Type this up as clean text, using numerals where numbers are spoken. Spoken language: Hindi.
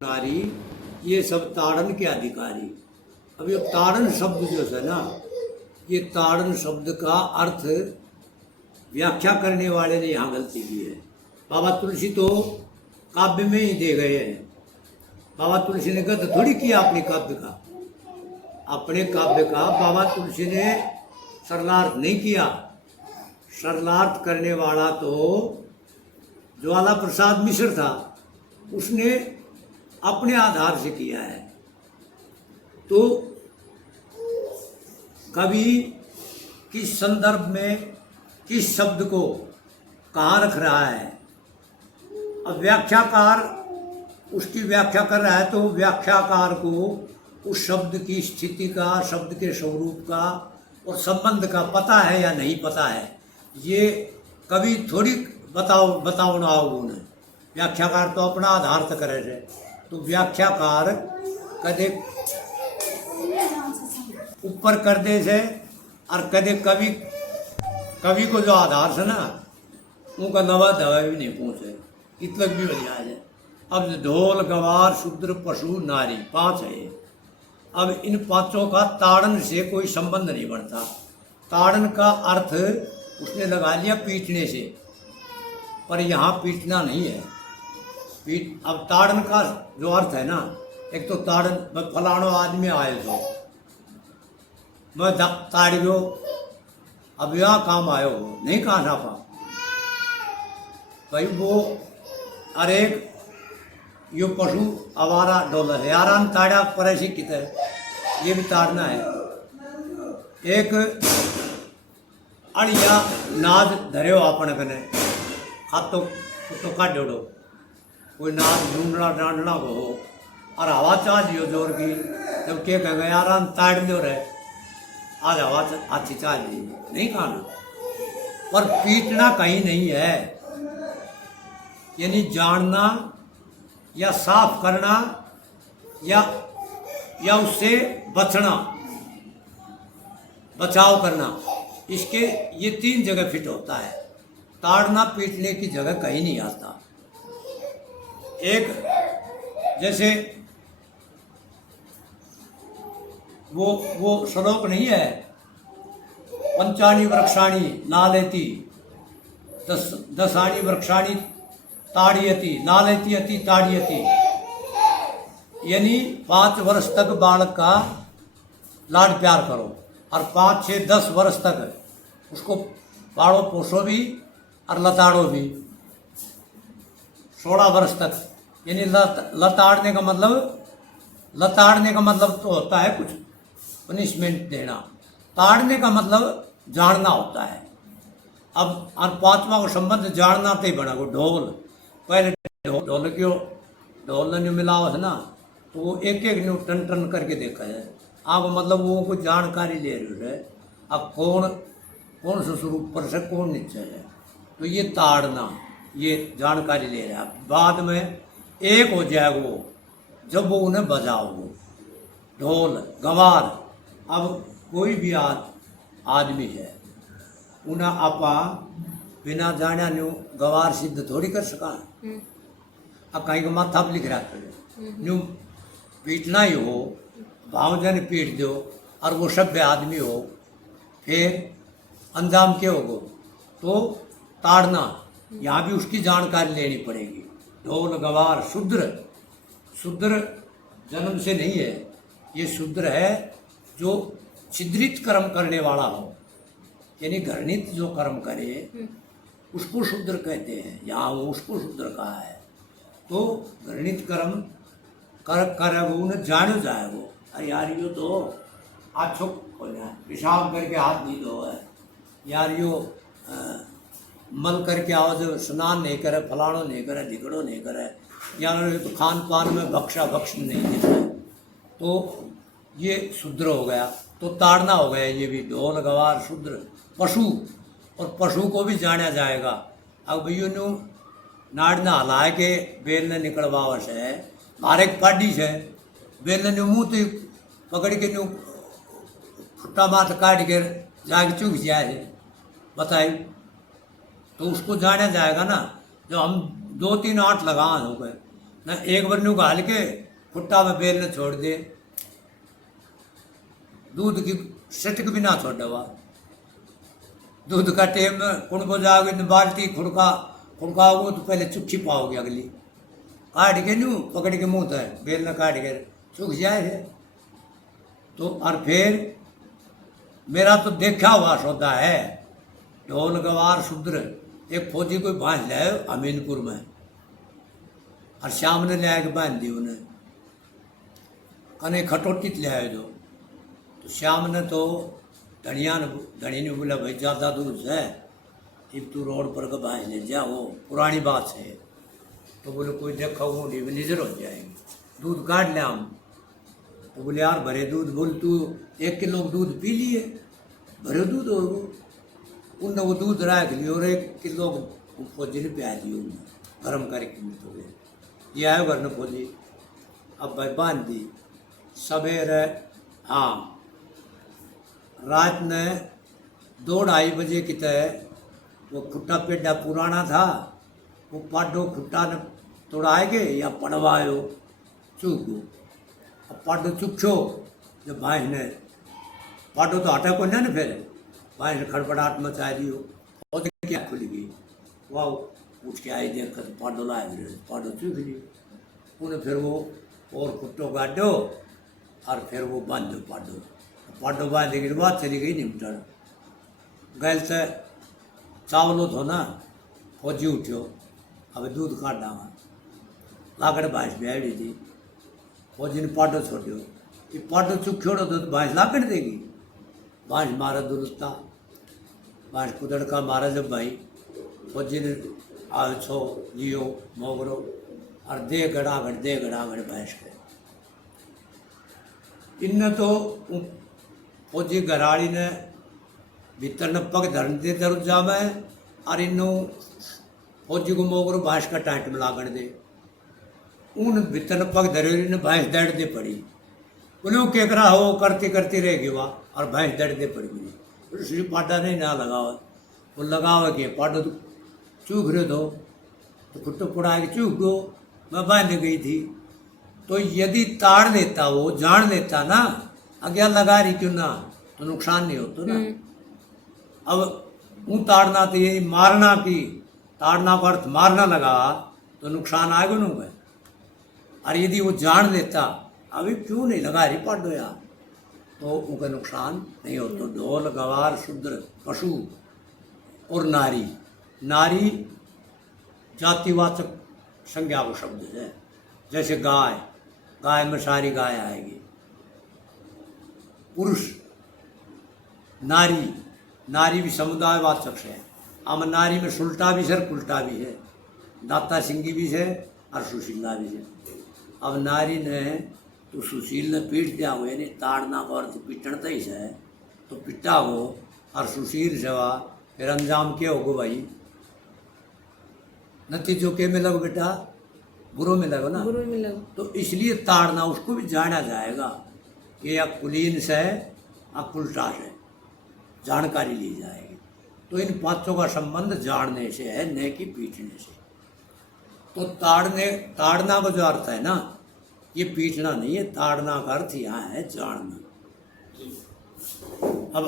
नारी ये सब ताड़न के अधिकारी। अब ये ताड़न शब्द जो है ना, ये ताड़न शब्द का अर्थ व्याख्या करने वाले ने यहाँ गलती की है। बाबा तुलसी तो काव्य में ही दे गए हैं। बाबा तुलसी ने गद्य थोड़ी किया अपने काव्य का, अपने काव्य का बाबा तुलसी ने सरलार्थ नहीं किया। सरलार्थ करने वाला तो ज्वाला प्रसाद मिश्र था, उसने अपने आधार से किया है। तो कवि किस संदर्भ में किस शब्द को कहाँ रख रहा है, अब व्याख्याकार उसकी व्याख्या कर रहा है, तो व्याख्याकार को उस शब्द की स्थिति का, शब्द के स्वरूप का और संबंध का पता है या नहीं पता है, ये कवि थोड़ी बताओ ना उन्हें। व्याख्याकार तो अपना आधार तक करे थे। तो व्याख्याकार कदे ऊपर कर दे से और कदे कवि को जो आधार से ना उनका नवा दवा भी नहीं पहुँचे, इतलक भी बढ़िया है। अब ढोल गवार शूद्र पशु नारी 5 है। अब इन 5 का ताड़न से कोई संबंध नहीं बनता। ताड़न का अर्थ उसने लगा लिया पीटने से, पर यहाँ पीटना नहीं है। अब ताड़न का जो अर्थ है ना, एक तो ताड़न फलानो आदमी आए तो मैं ताड़ियो, अब यहाँ काम आयो हो नहीं कहा था भाई वो। अरे यो पशु आवारा डोला है यारान ताड़ा पर ऐसी कित है, ये भी ताड़ना है। एक अड़िया नाद धरे आपन कने हाथ तो काट जोड़ो, कोई नाद ढूंढना डांडना को हो और हवा चाह लियो जोर की, जब के कहेंगे यारान ताड़ दो रहे, आज हवा अच्छी चाह ली नहीं खाना। पर पीटना कहीं नहीं है, यानी जानना या साफ करना या उससे बचना, बचाव करना, इसके ये 3 जगह फिट होता है। ताड़ना पीटने की जगह कहीं नहीं आता। एक जैसे वो श्लोक नहीं है, पंचाणी वृक्षाणी नालेति दसाणी वृक्षाणी ताड़यति नालेति अति ताड़यति, यानी 5 वर्ष तक बालक का लाड प्यार करो और 5, 6, 10 वर्ष तक उसको पाड़ो पोसो भी और लताड़ो भी। 16 वर्ष तक, यानी लताड़ने का मतलब तो होता है कुछ पनिशमेंट देना, ताड़ने का मतलब जानना होता है। अब 5वां को संबंध जानना तो ही बना को ढोल, पहले ढोल ने मिलावट ना, तो वो एक न्यू टन टन करके देखा है। आप मतलब वो कुछ जानकारी ले रहे है, अब कौन से स्वरूप पर से कौन नीचे है, तो ये ताड़ना, ये जानकारी ले रहा है। बाद में एक हो जाएगा वो जब वो उन्हें बजाओगे ढोल गवार। अब कोई भी आदमी है, उन्हें आपा बिना जाना न्यू गवार सिद्ध थोड़ी कर सका। अब कहीं का माथा लिख रहा है न्यू पीटना ही हो, भावजन पीट दो और वो सभ्य आदमी हो, फिर अंजाम क्या होगा, तो ताड़ना। यहाँ भी उसकी जानकारी लेनी पड़ेगी। ढोल गवार शूद्र जन्म से नहीं है, ये शूद्र है जो छिद्रित कर्म करने वाला हो, यानी घृणित जो कर्म करे उसको शूद्र कहते हैं। यहाँ वो उसको शूद्र कहा है। तो घृणित कर्म करे वो उन्हें जानो जाए वो, अरे यार यो तो अच्छो पेशाब करके हाथ नहीं धो है, यार यो मल करके आओ जो स्नान नहीं करे, फलानो नहीं करे, धिकड़ो नहीं करे, यार तो खान पान में भक्ष नहीं देता है, तो ये शूद्र हो गया। तो ताड़ना हो गया ये भी। ढोल गवार शूद्र पशु, और पशु को भी जाना जाएगा। अब भैया न्यू नाड़ना हलाए के बेल ने निकलवावश है, मारे पाडी है, बेल ने न्यू मुँह तो पकड़ के न्यू फुट्टा माथ काट के जाके चुक जाए, बताई तो उसको जाना जाएगा ना। जो हम 2-3 8 लगा हो गए न एक बन्नू घाल के खुट्टा में बेल ने छोड़ दे, दूध की सटक भी ना छोड़वा। दूध का टेम कुणको जाओगे न बाल्टी खुड़काओगे तो पहले चुक्की पाओगे, अगली काट के नू पकड़ के मुँह तक बेल न काट के सूख जाए है। तो और फिर मेरा तो देखा हुआ सौदा है, ढोल गवार शूद्र। एक फौजी कोई बांध लाए अमीनपुर में, और शाम ने ले आके बांध दी उन्हें, कने खटोटी ले आए जो। तो श्याम ने तो धनी ने बोला भाई ज़्यादा दूर है, अब तू रोड पर का बांध ले जा, वो पुरानी बात है। तो बोले कोई देखा वो नजर हो जाएगी, दूध काट ले हम। तो बोले यार भरे दूध, बोल तू 1 किलो दूध पी लिए, भरे दूध हो उनने वो दूध रख लिया और 1 किलो फौजी ने प्या दी उन्हें गर्म करके। तो ये आयो घर ने फौजी, अब भाई बांध दी सवेरे। हाँ, रात ने 2-2:30 बजे की तय वो खुट्टा पेडा पुराना था, वो पाडो खुट्टा ने तोड़ाएगे या पड़वायो चूक गो। अब पाडो चुपछो जब भाई ने पाडो तो हटा को ना फिर भाई ने खड़बड़ाहट मचा दियो, और क्या खुल गई। वाह, उठ के आई देख कर पाडो लाए, पाडो चूक लियो उन्हें। फिर वो और खुट्टो गाडो और फिर वो बांध दो पाडो बांधने के बाद चली गई निमटन। गैल से चावलो थो ना, फौजी उठ्यो, अब दूध काट डावा, लाकड़ भैंस बेड़ी थी, फौजी ने पाडो छोड़ो, ये पाडो चुप छोड़ो तो भैंस लाकड़ देगी। भैंस मारा दुरुस्ता, भैंस कुदड़ का मारा जब भाई, फौजी ने आओ छो जियो मोगरो और दे गड़ागड़ भैंस के। इनने तो फौजी घराड़ी ने भीतर ने पग धरन दे जरूर जावे, और इन्नो फौजी को मोगरो भैंस का टाइट में लागड़ दे, उन भीतर ने पग धरे ने भैंस दड़ दे पड़ी। बोले वो केकरा हो करती करती रह गई वहाँ, और भैंस दड़ दे पड़ी गई। उसने पाटा नहीं ना लगावा, वो लगावा के पाटो तो चूक रहे तो खुट्टो पुड़ा के चूक गो, मैं बांध गई थी। तो यदि ताड़ लेता, वो जान लेता ना अज्ञा लगा रही क्यों ना, तो नुकसान नहीं होता ना। अब ऊँ ताड़ना तो ये मारना की, ताड़ना का अर्थ मारना लगा तो नुकसान आएगा ना गए। और यदि वो जान लेता अभी क्यों नहीं लगा रही पाडो यार, तो उनका नुकसान नहीं होता। ढोल गवार शूद्र पशु और नारी, नारी जातिवाचक संज्ञा को शब्द है। जैसे गाय, गाय में सारी गाय आएगी। पुरुष, नारी, नारी भी समुदायवाचक है। आम नारी में सुलटा भी है, कुलटा भी है, दाता सिंगी भी है और सुशीला भी है। अब नारी ने तो सुशील ने पीट दिया हो, यानी ताड़ना का अर्थ पीटनता ही है, तो पिटा हो, और सुशील सेवा फिर अंजाम क्या होगो भाई, नतीजों के में लगो बेटा, बुरो में लगो ना, बुरो में लगो। तो इसलिए ताड़ना उसको भी जाना जाएगा कि या कुलीन से या कुलटा से जानकारी ली जाएगी। तो इन पांचों का संबंध जानने से है, न कि पीटने से। तो ताड़ना का जो अर्थ है ना, ये पीटना नहीं है, ताड़ना का अर्थ यहाँ है जानना। अब